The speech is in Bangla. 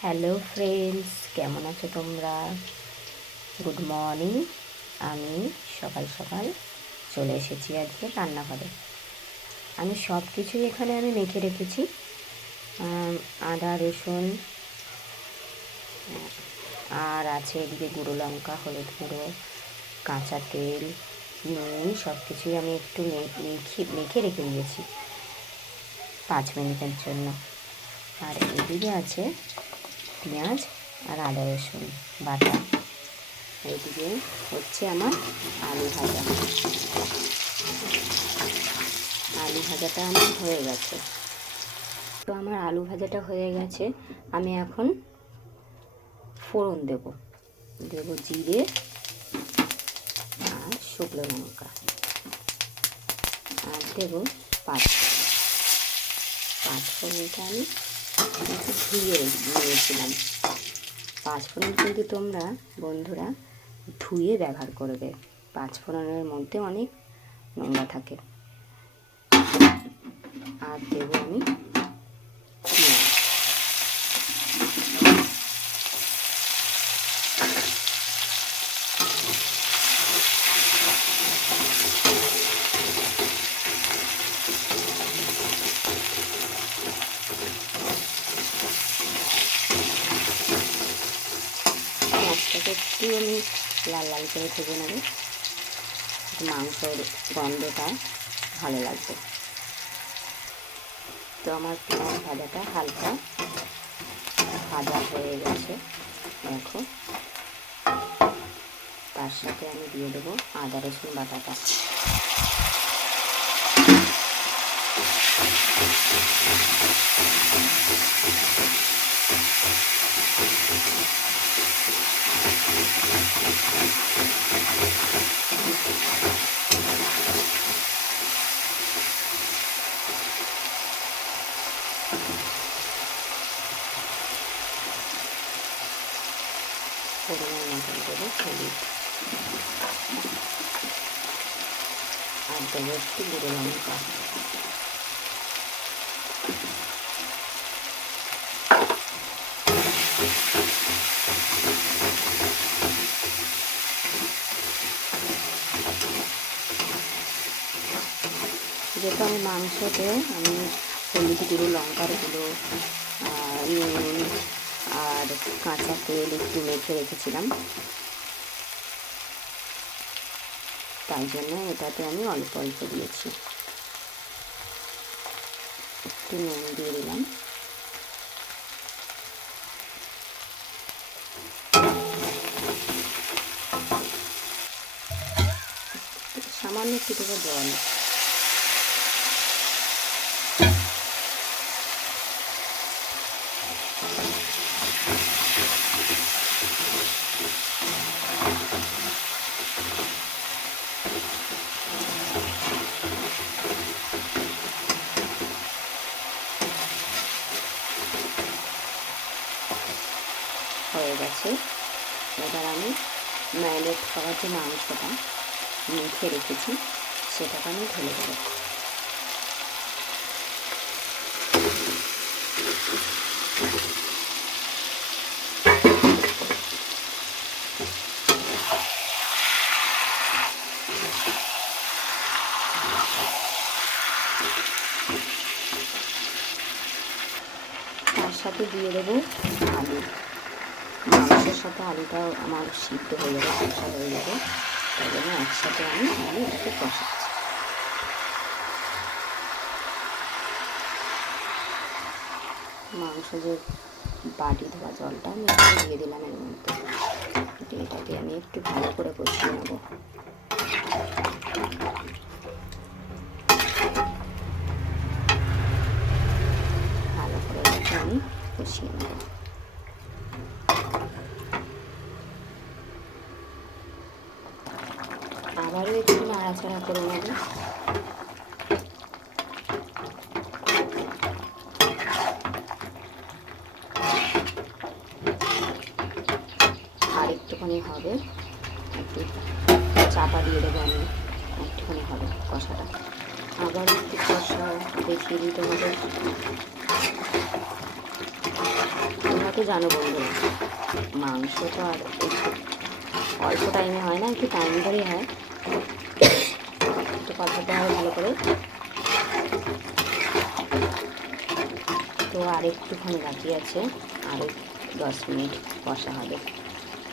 হ্যালো ফ্রেন্ডস, কেমন আছো তোমরা? Good morning. আমি সকাল সকাল চলে এসেছি আজকে রান্নাঘরে। আমি সব কিছুই এখানে মেখে রেখেছি। আদা, রসুন, আর আছে এদিকে গুঁড়ো লঙ্কা, হলুদ গুঁড়ো, কাঁচা তেল, নুন, সব কিছুই আমি একটু মেখে রেখে দিয়েছি 5 মিনিটের জন্য। আর এদিকে আছে পেঁয়াজ আর আদা রসুন বাটা। এইদিকে হচ্ছে আমার আলু ভাজা। আলু ভাজাটা আমার হয়ে গেছে। তো আমার আলু ভাজাটা হয়ে গেছে। আমি এখন ফোড়ন দেব জিরে আর শুকনো লঙ্কা, আর দেব পাঁচফোড়নটা আমি একটু ধুয়ে নিয়েছিলাম। পাঁচফোড়ন কিন্তু তোমরা বন্ধুরা ধুয়ে ব্যবহার করবে। পাঁচফোড়নের মধ্যে অনেক নোংরা থাকে। আর দেবো আমি পেঁয়াজ। পেঁয়াজটাকে একটু আমি লাল লাল করে ভেজে নেব, মাংসের গন্ধটা ভালো লাগবে। তো আমার পেঁয়াজ ভাজাটা হালকা ভাজা হয়ে গেছে। দেখো, তার সাথে আমি দিয়ে দেবো আদা রসুন বাটাটা। পরিমাণ মতন দেবো হলুদ, আর দেবো একটু গুঁড়ো লঙ্কা। যেহেতু আমি মাংসতে হলুদ গুঁড়ো, লঙ্কার গুঁড়ো, নুন আর কাঁচা তেল একটু মেখে রেখেছিলাম, তাই জন্য এটাতে আমি অল্প অল্প দিয়েছি। একটু নুন দিয়ে দিলাম। সামান্য একটু দেবো জল। হয়ে গেছে। এবার আমি ম্যারিনেট করার যে মাংসটা মেখে রেখেছি সেটাকে আমি ঢেলে দেবো। তার সাথে দিয়ে দেবো আলু। মাংসের সাথে আলুটাও আমার সিদ্ধ হয়ে যাবে, কষা হয়ে যাবে, তাই জন্য একসাথে আমি এটাকে কষাচ্ছি। মাংস যে বাটি ধোয়া জলটা আমি একটু দিয়ে দিলাম এর মধ্যে। এটাকে আমি একটু ভালো করে কষিয়ে নেব। ভালো করে এটাকে আমি কষিয়ে নেব। আবারও একটু নাড়াচাড়া করে নেব। আর একটুখানি হবে, একটু চাপা দিয়ে দেবো আমি, একটুখানি হবে কষাটা। আবার একটু কষা দেখিয়ে দিতে হবে। তোমরা তো জানো বন্ধুরা, মাংস তো আর একটু অল্প টাইমে হয় না, একটু টাইম ধরেই হয়। একটু কষাতে হবে ভালো করে। তো আর একটুখানি বাকি আছে, আরও 10 মিনিট কষা হবে।